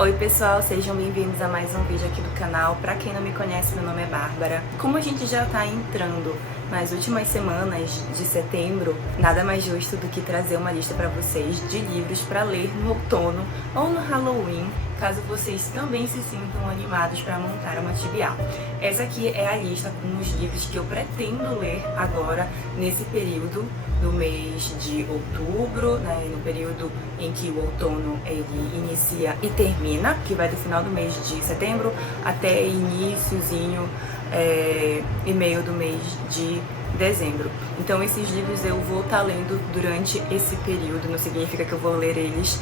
Oi pessoal, sejam bem-vindos a mais um vídeo aqui do canal. Pra quem não me conhece, meu nome é Bárbara. Como a gente já tá entrando nas últimas semanas de setembro, nada mais justo do que trazer uma lista pra vocês de livros pra ler no outono ou no Halloween, caso vocês também se sintam animados para montar uma TBR. Essa aqui é a lista com os livros que eu pretendo ler agora nesse período do mês de outubro, né, no período em que o outono ele inicia e termina, que vai do final do mês de setembro até iniciozinho e meio do mês de dezembro. Então esses livros eu vou estar lendo durante esse período, não significa que eu vou ler eles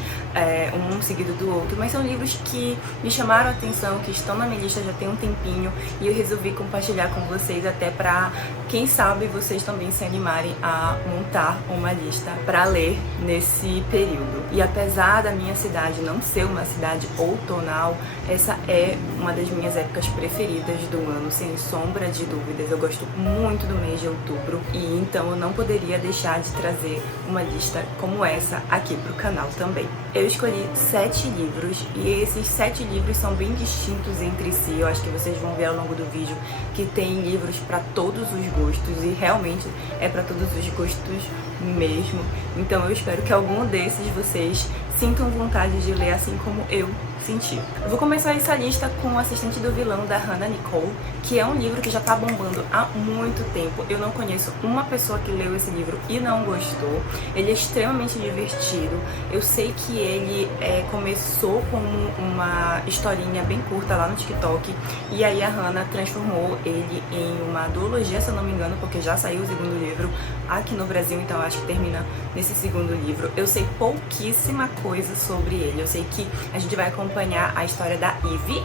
um seguido do outro, mas são livros que me chamaram a atenção, que estão na minha lista já tem um tempinho e eu resolvi compartilhar com vocês até para, quem sabe, vocês também se animarem a montar uma lista para ler nesse período. E apesar da minha cidade não ser uma cidade outonal, essa é uma das minhas épocas preferidas do ano, sem sombra de dúvidas. Eu gosto muito do mês de outubro e então eu não poderia deixar de trazer uma lista como essa aqui pro canal também. Eu escolhi 7 livros e esses 7 livros são bem distintos entre si. Eu acho que vocês vão ver ao longo do vídeo que tem livros para todos os gostos e realmente é para todos os gostos mesmo. Então eu espero que algum desses vocês sintam vontade de ler assim como eu senti. Eu vou começar essa lista com O Assistente do Vilão, da Hannah Nicole, que é um livro que já tá bombando há muito tempo. Eu não conheço uma pessoa que leu esse livro e não gostou. Ele é extremamente divertido. Eu sei que ele começou como uma historinha bem curta lá no TikTok, e aí a Hannah transformou ele em uma duologia, se eu não me engano, porque já saiu o segundo livro aqui no Brasil, então eu acho que termina nesse segundo livro. Eu sei pouquíssima coisa sobre ele. Eu sei que a gente vai acompanhar a história da Ivy,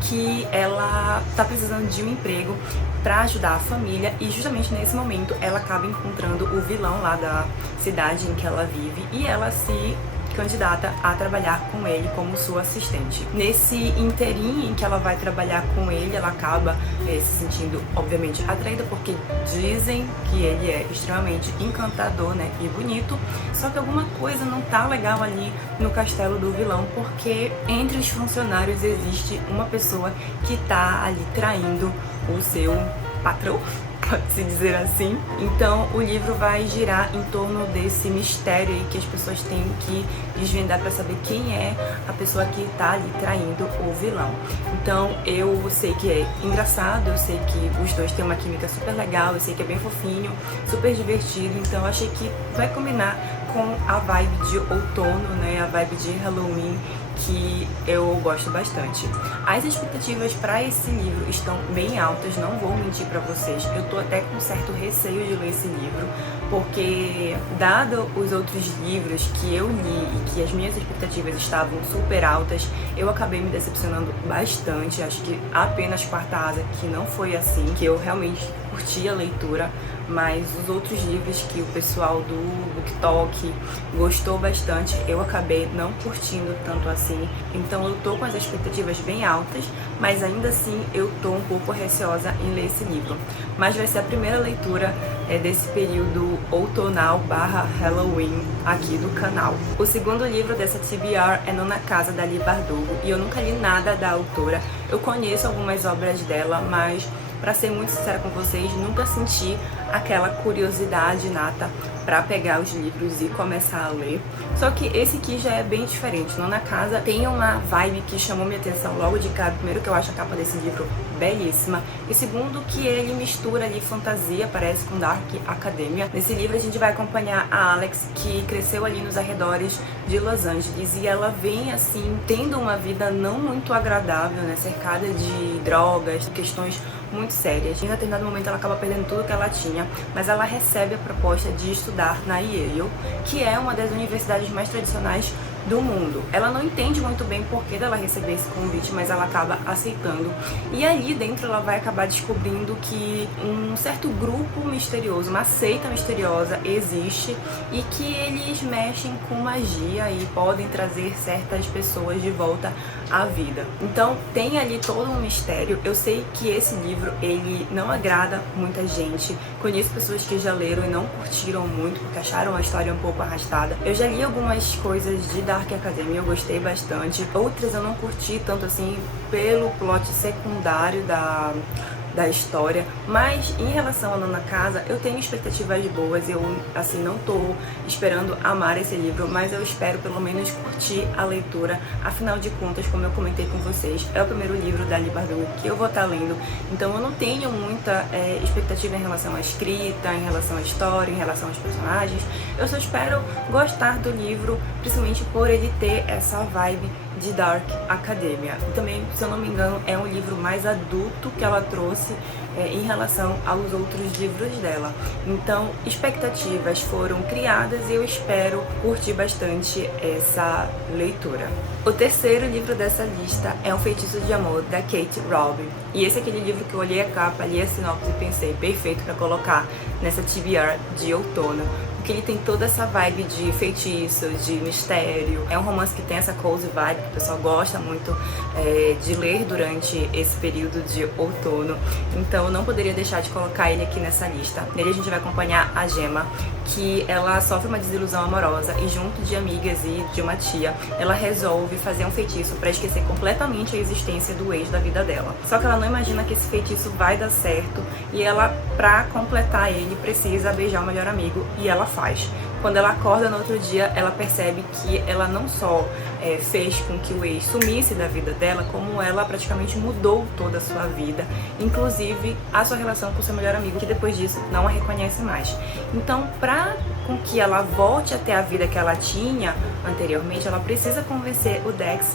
que ela tá precisando de um emprego para ajudar a família e justamente nesse momento ela acaba encontrando o vilão lá da cidade em que ela vive e ela se candidata a trabalhar com ele como sua assistente. Nesse inteirinho em que ela vai trabalhar com ele, ela acaba se sentindo, obviamente, atraída, porque dizem que ele é extremamente encantador, né, e bonito, só que alguma coisa não tá legal ali no castelo do vilão, porque entre os funcionários existe uma pessoa que tá ali traindo o seu patrão, pode-se dizer assim. Então o livro vai girar em torno desse mistério aí que as pessoas têm que desvendar para saber quem é a pessoa que tá ali traindo o vilão. Então eu sei que é engraçado, eu sei que os dois têm uma química super legal, eu sei que é bem fofinho, super divertido, então eu achei que vai combinar com a vibe de outono, né, a vibe de Halloween, que eu gosto bastante. As expectativas para esse livro estão bem altas, não vou mentir para vocês. Eu tô até com certo receio de ler esse livro, porque dado os outros livros que eu li e que as minhas expectativas estavam super altas, eu acabei me decepcionando bastante. Acho que apenas Quarta Asa que não foi assim, que eu realmente curti a leitura, mas os outros livros que o pessoal do BookTok gostou bastante, eu acabei não curtindo tanto assim. Então eu tô com as expectativas bem altas, mas ainda assim eu tô um pouco receosa em ler esse livro. Mas vai ser a primeira leitura desse período outonal / Halloween aqui do canal. O segundo livro dessa TBR é Nona Casa, da Leigh Bardugo, e eu nunca li nada da autora. Eu conheço algumas obras dela, mas pra ser muito sincera com vocês, nunca senti aquela curiosidade inata pra pegar os livros e começar a ler. Só que esse aqui já é bem diferente. Nona Casa tem uma vibe que chamou minha atenção logo de cara. Primeiro, que eu acho a capa desse livro belíssima, e segundo, que ele mistura ali fantasia, parece, com Dark Academia. Nesse livro a gente vai acompanhar a Alex, que cresceu ali nos arredores de Los Angeles, e ela vem assim tendo uma vida não muito agradável, né, cercada de drogas, questões muito sérias. Em determinado momento ela acaba perdendo tudo que ela tinha, mas ela recebe a proposta de estudar na Yale, que é uma das universidades mais tradicionais do mundo. Ela não entende muito bem por que dela receber esse convite, mas ela acaba aceitando. E ali dentro ela vai acabar descobrindo que um certo grupo misterioso, uma seita misteriosa existe e que eles mexem com magia e podem trazer certas pessoas de volta à vida. Então tem ali todo um mistério. Eu sei que esse livro ele não agrada muita gente. Conheço pessoas que já leram e não curtiram muito porque acharam a história um pouco arrastada. Eu já li algumas coisas de Dark Dark Academy eu gostei bastante. Outras eu não curti tanto assim pelo plot secundário da história, mas em relação à Nona Casa, eu tenho expectativas boas. Eu, assim, não tô esperando amar esse livro, mas eu espero pelo menos curtir a leitura. Afinal de contas, como eu comentei com vocês, é o primeiro livro da Leigh Bardugo que eu vou estar lendo, então eu não tenho muita expectativa em relação à escrita, em relação à história, em relação aos personagens. Eu só espero gostar do livro, principalmente por ele ter essa vibe de Dark Academia. E também, se eu não me engano, é um livro mais adulto que ela trouxe em relação aos outros livros dela. Então, expectativas foram criadas e eu espero curtir bastante essa leitura. O terceiro livro dessa lista é Um Feitiço de Amor, da Kate Rowling. E esse é aquele livro que eu olhei a capa, li a sinopse e pensei, perfeito para colocar nessa TBR de outono. Porque ele tem toda essa vibe de feitiço, de mistério. É um romance que tem essa cozy vibe que o pessoal gosta muito de ler durante esse período de outono. Então eu não poderia deixar de colocar ele aqui nessa lista. Nele a gente vai acompanhar a Gemma, que ela sofre uma desilusão amorosa e junto de amigas e de uma tia, ela resolve fazer um feitiço para esquecer completamente a existência do ex da vida dela. Só que ela não imagina que esse feitiço vai dar certo e ela, pra completar ele, precisa beijar o melhor amigo e ela faz. Quando ela acorda no outro dia, ela percebe que ela não só fez com que o ex sumisse da vida dela, como ela praticamente mudou toda a sua vida, inclusive a sua relação com o seu melhor amigo, que depois disso não a reconhece mais. Então, para com que ela volte a ter a vida que ela tinha anteriormente, ela precisa convencer o Dex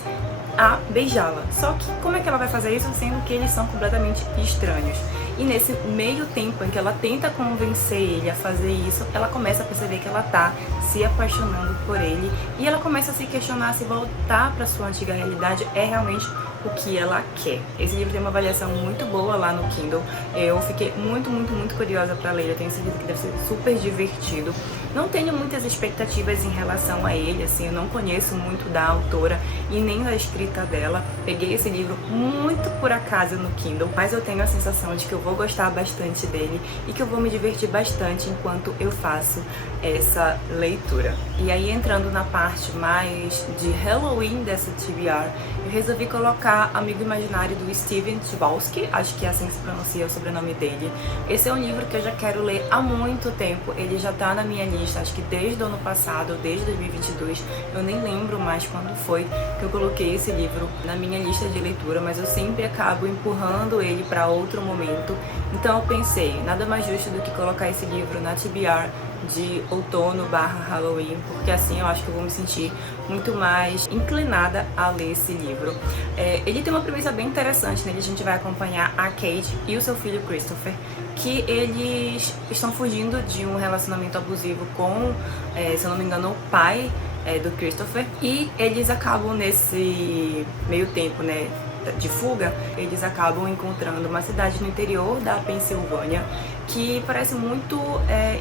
a beijá-la. Só que como é que ela vai fazer isso sendo que eles são completamente estranhos? E nesse meio tempo em que ela tenta convencer ele a fazer isso, ela começa a perceber que ela tá se apaixonando por ele e ela começa a se questionar se voltar para sua antiga realidade é realmente o que ela quer. Esse livro tem uma avaliação muito boa lá no Kindle. Eu fiquei muito curiosa para ler. Eu tenho certeza que deve ser super divertido. Não tenho muitas expectativas em relação a ele, assim, eu não conheço muito da autora e nem da escrita dela. Peguei esse livro muito por acaso no Kindle, mas eu tenho a sensação de que eu vou gostar bastante dele e que eu vou me divertir bastante enquanto eu faço essa leitura. E aí, entrando na parte mais de Halloween dessa TBR, eu resolvi colocar Amigo Imaginário do Steven Chbosky, acho que é assim que se pronuncia o sobrenome dele. Esse é um livro que eu já quero ler há muito tempo, ele já tá na minha lista, acho que desde o ano passado, desde 2022, eu nem lembro mais quando foi que eu coloquei esse livro na minha lista de leitura, mas eu sempre acabo empurrando ele para outro momento. Então eu pensei, nada mais justo do que colocar esse livro na TBR de outono/Halloween, porque assim eu acho que eu vou me sentir muito mais inclinada a ler esse livro. Ele tem uma premissa bem interessante, nele a gente vai acompanhar a Kate e o seu filho Christopher, que eles estão fugindo de um relacionamento abusivo com, se eu não me engano, o pai do Christopher, e eles acabam nesse meio tempo, né, de fuga, eles acabam encontrando uma cidade no interior da Pensilvânia que parece muito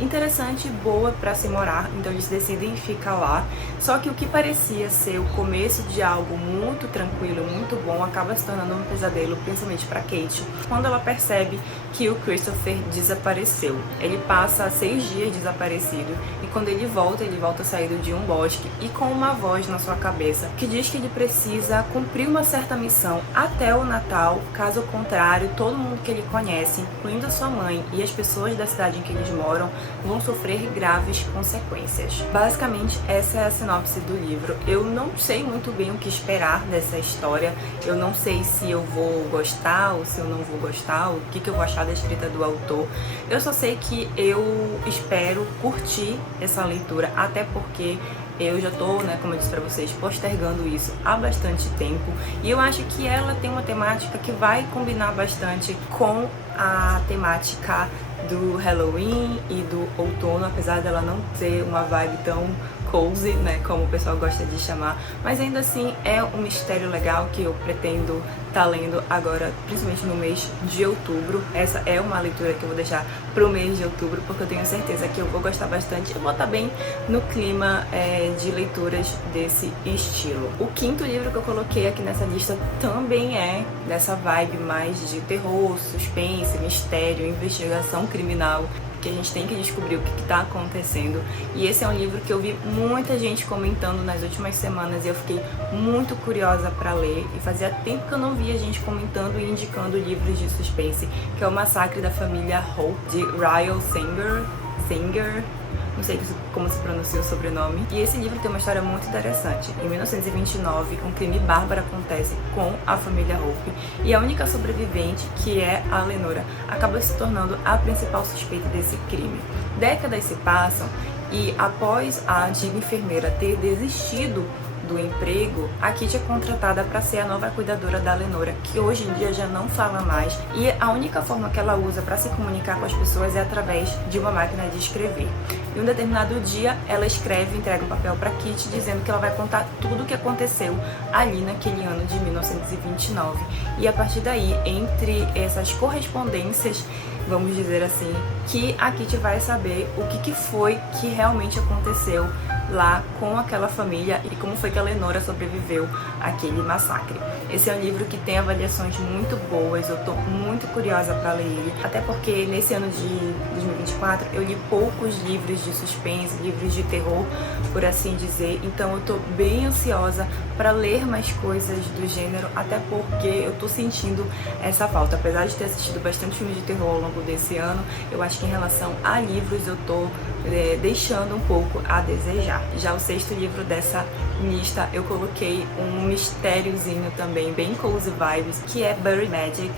interessante e boa para se morar, então eles decidem ficar lá. Só que o que parecia ser o começo de algo muito tranquilo, muito bom, acaba se tornando um pesadelo, principalmente para Kate, quando ela percebe que o Christopher desapareceu. Ele passa 6 dias desaparecido e quando ele volta saído de um bosque e com uma voz na sua cabeça que diz que ele precisa cumprir uma certa missão até o Natal, caso contrário, todo mundo que ele conhece, incluindo a sua mãe e as pessoas da cidade em que eles moram, vão sofrer graves consequências. Basicamente, essa é a sinopse do livro. Eu não sei muito bem o que esperar dessa história, eu não sei se eu vou gostar ou se eu não vou gostar, o que eu vou achar da escrita do autor. Eu só sei que eu espero curtir essa leitura, até porque eu já tô, né, como eu disse pra vocês, postergando isso há bastante tempo. E eu acho que ela tem uma temática que vai combinar bastante com a temática do Halloween e do outono, apesar dela não ter uma vibe tão cozy, né, como o pessoal gosta de chamar, mas ainda assim é um mistério legal que eu pretendo estar lendo agora, principalmente no mês de outubro. Essa é uma leitura que eu vou deixar pro mês de outubro, porque eu tenho certeza que eu vou gostar bastante, eu vou estar bem no clima de leituras desse estilo. O quinto livro que eu coloquei aqui nessa lista também é dessa vibe mais de terror, suspense, mistério, investigação criminal, porque a gente tem que descobrir o que está acontecendo. E esse é um livro que eu vi muita gente comentando nas últimas semanas e eu fiquei muito curiosa para ler. E fazia tempo que eu não via gente comentando e indicando livros de suspense, que é O Massacre da Família Hope, de Ryle Singer, não sei como se pronuncia o sobrenome. E esse livro tem uma história muito interessante. Em 1929, um crime bárbaro acontece com a família Hope e a única sobrevivente, que é a Lenora, acaba se tornando a principal suspeita desse crime. Décadas se passam e após a antiga enfermeira ter desistido do emprego, a Kitty é contratada para ser a nova cuidadora da Lenora, que hoje em dia já não fala mais, e a única forma que ela usa para se comunicar com as pessoas é através de uma máquina de escrever. E um determinado dia, ela escreve e entrega um papel para Kitty dizendo que ela vai contar tudo o que aconteceu ali naquele ano de 1929. E a partir daí, entre essas correspondências, vamos dizer assim, que a Kitty vai saber o que foi que realmente aconteceu lá com aquela família e como foi que a Lenora sobreviveu àquele massacre. Esse é um livro que tem avaliações muito boas, eu tô muito curiosa para ler ele, até porque nesse ano de 2024 eu li poucos livros de suspense, livros de terror, por assim dizer, então eu tô bem ansiosa para ler mais coisas do gênero, até porque eu tô sentindo essa falta. Apesar de ter assistido bastante filmes de terror ao longo desse ano, eu acho que em relação a livros eu tô deixando um pouco a desejar. Já o sexto livro dessa lista eu coloquei um mistériozinho também, bem cozy vibes, que é Bury Magic,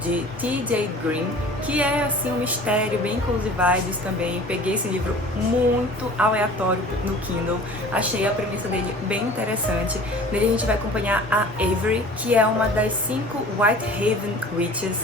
de T.J. Green, que é assim um mistério, bem cozy vibes também. Peguei esse livro muito aleatório no Kindle, achei a premissa dele bem interessante. Nele a gente vai acompanhar a Avery, que é uma das 5 Whitehaven Witches,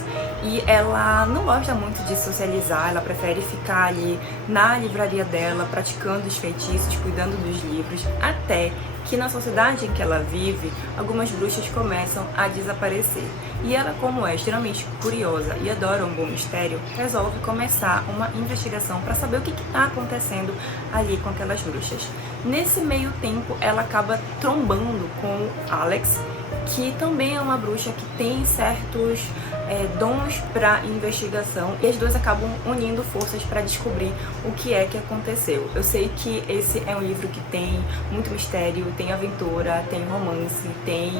e ela não gosta muito de socializar, ela prefere ficar ali na livraria dela, praticando os feitiços, cuidando dos livros, até que na sociedade em que ela vive, algumas bruxas começam a desaparecer. E ela, como é extremamente curiosa e adora um bom mistério, resolve começar uma investigação para saber o que está acontecendo ali com aquelas bruxas. Nesse meio tempo, ela acaba trombando com Alex, que também é uma bruxa que tem certos dons para investigação, e as duas acabam unindo forças para descobrir o que é que aconteceu. Eu sei que esse é um livro que tem muito mistério, tem aventura, tem romance, tem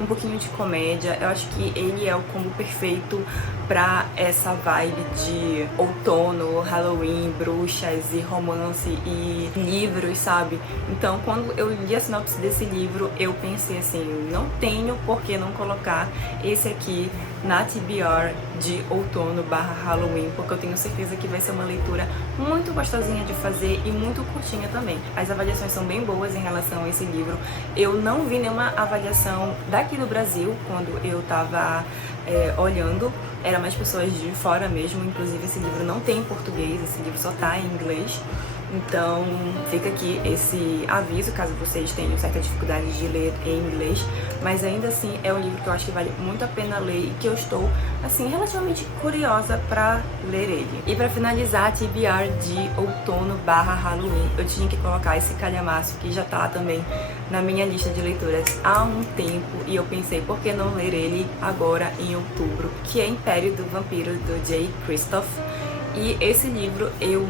um pouquinho de comédia. Eu acho que ele é o combo perfeito para essa vibe de outono, Halloween, bruxas e romance e livros, sabe? Então, quando eu li a sinopse desse livro, eu pensei assim, não tenho por que não colocar esse aqui na TBR de outono / Halloween, porque eu tenho certeza que vai ser uma leitura muito gostosinha de fazer e muito curtinha também. As avaliações são bem boas em relação a esse livro. Eu não vi nenhuma avaliação daqui do Brasil quando eu tava olhando, era mais pessoas de fora mesmo. Inclusive esse livro não tem em português, esse livro só tá em inglês. Então fica aqui esse aviso, caso vocês tenham certa dificuldade de ler em inglês, mas ainda assim é um livro que eu acho que vale muito a pena ler e que eu estou assim relativamente curiosa para ler ele. E para finalizar a TBR de outono / Halloween, eu tinha que colocar esse calhamaço que já tá também na minha lista de leituras há um tempo, e eu pensei, por que não ler ele agora em outubro, que é Império do Vampiro, do Jay Kristoff. E esse livro eu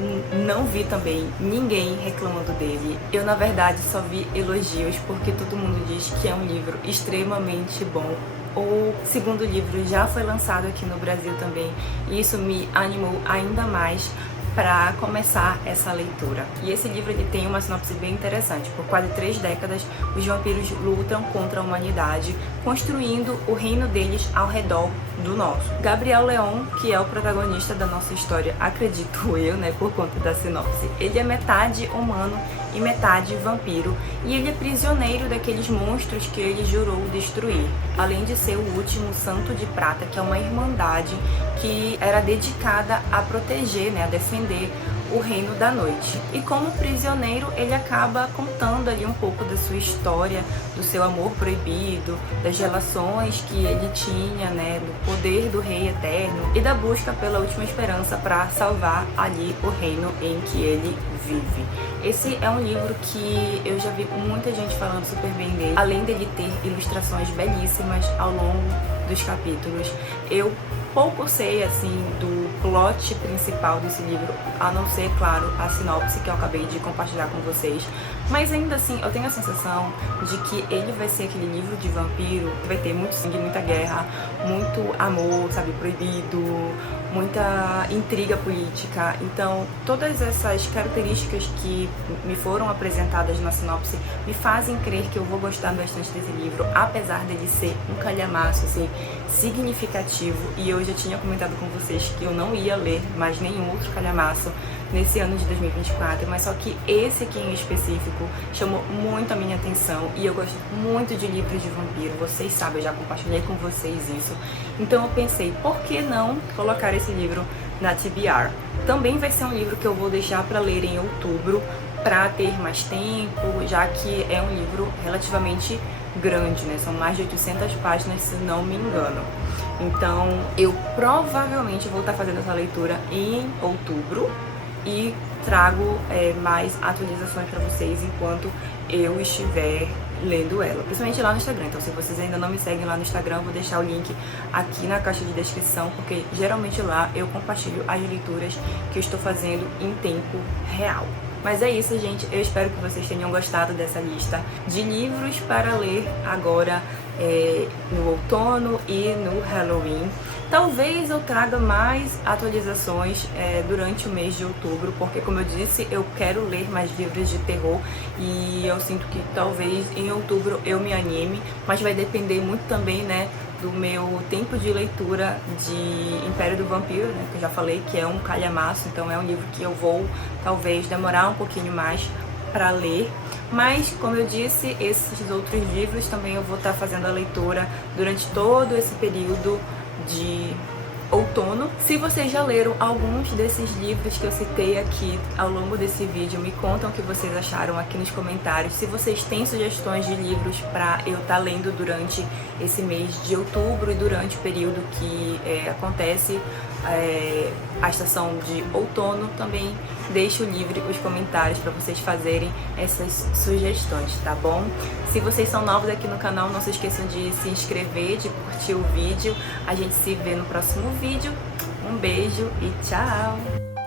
não vi também ninguém reclamando dele. Eu, na verdade, só vi elogios, porque todo mundo diz que é um livro extremamente bom. O segundo livro já foi lançado aqui no Brasil também, e isso me animou ainda mais para começar essa leitura. E esse livro ele tem uma sinopse bem interessante. Por quase 3 décadas, os vampiros lutam contra a humanidade, construindo o reino deles ao redor do nosso. Gabriel Leon, que é o protagonista da nossa história, acredito eu, né, por conta da sinopse, ele é metade humano e metade vampiro, e ele é prisioneiro daqueles monstros que ele jurou destruir, além de ser o último santo de prata, que é uma irmandade que era dedicada a proteger, né, a defender o reino da noite. E como prisioneiro, ele acaba contando ali um pouco da sua história, do seu amor proibido, das relações que ele tinha, né, do poder do rei eterno e da busca pela última esperança para salvar ali o reino em que ele vive. Esse é um livro que eu já vi muita gente falando super bem dele, além dele ter ilustrações belíssimas ao longo dos capítulos. Eu pouco sei, assim, do plot principal desse livro, a não ser, claro, a sinopse que eu acabei de compartilhar com vocês. Mas ainda assim, eu tenho a sensação de que ele vai ser aquele livro de vampiro que vai ter muito sangue, muita guerra, muito amor, sabe, proibido, muita intriga política. Então, todas essas características que me foram apresentadas na sinopse me fazem crer que eu vou gostar bastante desse livro, apesar dele ser um calhamaço, assim, significativo. E eu já tinha comentado com vocês que eu não ia ler mais nenhum outro calhamaço nesse ano de 2024, mas só que esse aqui em específico chamou muito a minha atenção e eu gosto muito de livros de vampiro, vocês sabem, eu já compartilhei com vocês isso. Então eu pensei, por que não colocar esse livro na TBR? Também vai ser um livro que eu vou deixar para ler em outubro, para ter mais tempo, já que é um livro relativamente grande, né? São mais de 800 páginas, se não me engano. Então eu provavelmente vou estar fazendo essa leitura em outubro e trago mais atualizações para vocês enquanto eu estiver lendo ela, principalmente lá no Instagram. Então, se vocês ainda não me seguem lá no Instagram, eu vou deixar o link aqui na caixa de descrição, porque geralmente lá eu compartilho as leituras que eu estou fazendo em tempo real. Mas é isso, gente. Eu espero que vocês tenham gostado dessa lista de livros para ler agora no outono e no Halloween. Talvez eu traga mais atualizações durante o mês de outubro, porque, como eu disse, eu quero ler mais livros de terror e eu sinto que talvez em outubro eu me anime, mas vai depender muito também, né, do meu tempo de leitura de Império do Vampiro, né, que eu já falei que é um calhamaço, então é um livro que eu vou talvez demorar um pouquinho mais para ler. Mas, como eu disse, esses outros livros também eu vou estar fazendo a leitura durante todo esse período de outono. Se vocês já leram alguns desses livros que eu citei aqui ao longo desse vídeo, me contam o que vocês acharam aqui nos comentários. Se vocês têm sugestões de livros para eu estar lendo durante esse mês de outubro e durante o período que acontece a estação de outono, também deixo livre os comentários para vocês fazerem essas sugestões, tá bom? Se vocês são novos aqui no canal, não se esqueçam de se inscrever, de curtir o vídeo. A gente se vê no próximo vídeo. Um beijo e tchau!